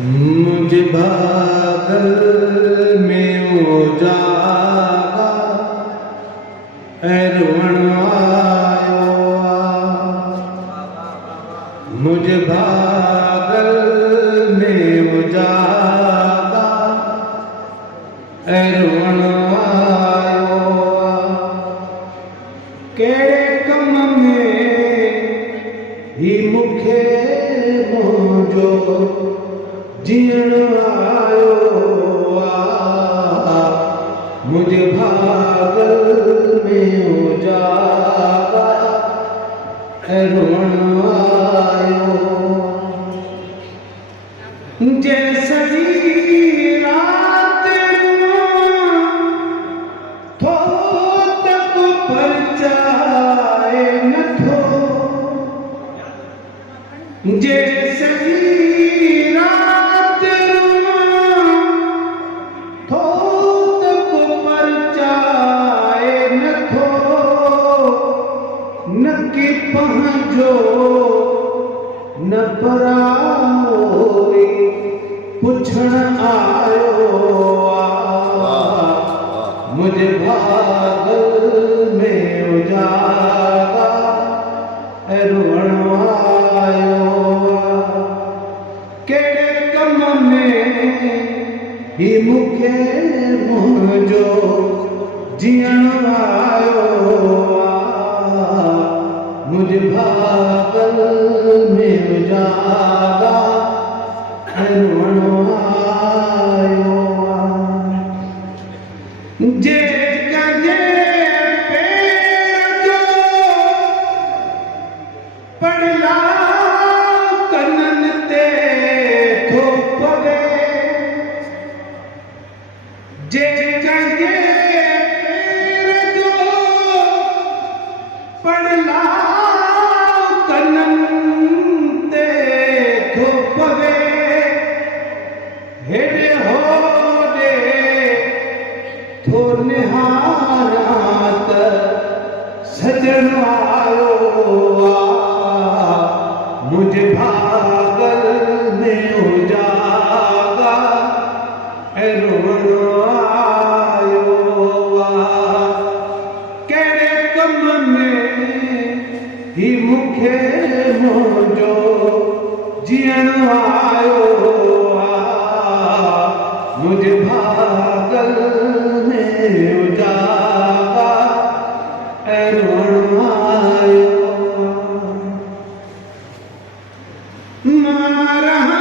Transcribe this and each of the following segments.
मुझ बादल में उजागा रुअण आयो मुझ बादल में उजागा रुअण आयो कहिड़े कम में ही मूंखे मुंहिंजो जीअण आयो मुझे बादल में उजागा रुअण आयो जैसी रात थो तक परचाए नथो जैसी रात थो तक परचाए नथो न कि पंहिंजो न पराओ पुछण आयो मुझे बादल में उजागा रुअण आयो कहिड़े कम में ही मूंखे मुंहिंजो जीअण आयो मुझे बादल में उजागा रुअण आयो जेकॾहिं पेर जो पड़ला कननि ते थो पवे जेकॾहिं पेर जो पड़ला कननि ते थो पवे हेॾे होॾे थो निहारां त सजण आयो मुझे बादल में उजागा रुअण आयो कहिड़े कम में ही मूंखे मुंहिंजो जीअण आयो मुझे बादल में उजागा रुअण आयो ना रहां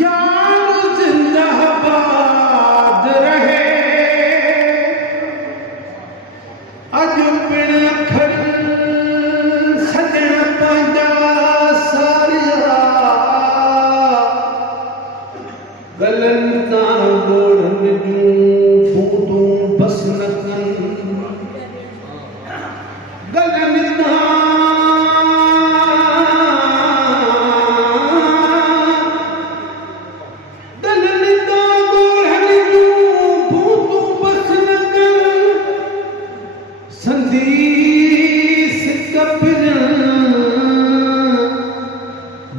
यार जिंदाबाद रहे अॼु पिण खड़ी सजण पंहिंजा सारिया गलनि तां ॻोढ़नि जूं बूंदूं बस न कनि गलनि तां ॻोढ़नि जूं बूंदूं बस न कनि संदीस कपिजनि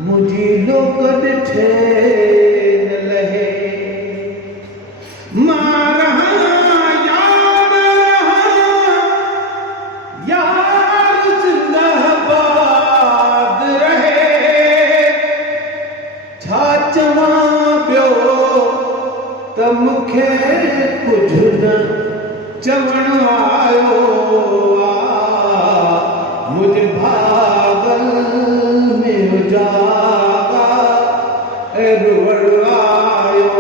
मुंहिंजी लोक ॾिठे न लहे मां रहां यार जिंदाबाद रहे छा चवां ॿियो त मूंखे कुझु न चवण आयो मुझे बादल में उजागा रुअण आयो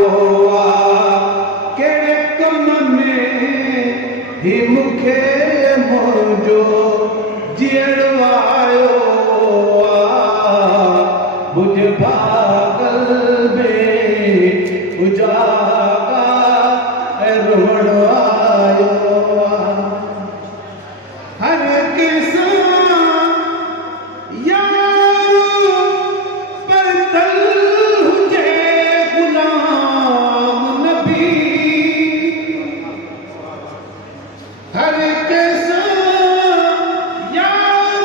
कहिड़े कम में ही मूंखे मुंहिंजो जीअण आयो मुझे बादल में उजागा रुअण आयो हर किसान यारो पर तल हुजे गुलाम नबी हर किसान यारो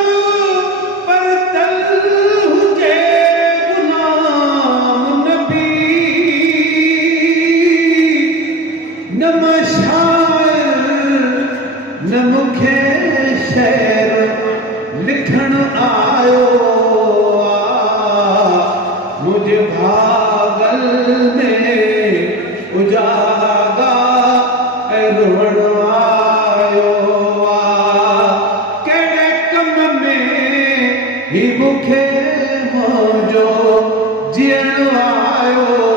मूंखे शेर लिखण आयो मुझे भागल में उजागा रोण आयो कहिड़े कम में ही मूंखे मुंहिंजो जीअण आयो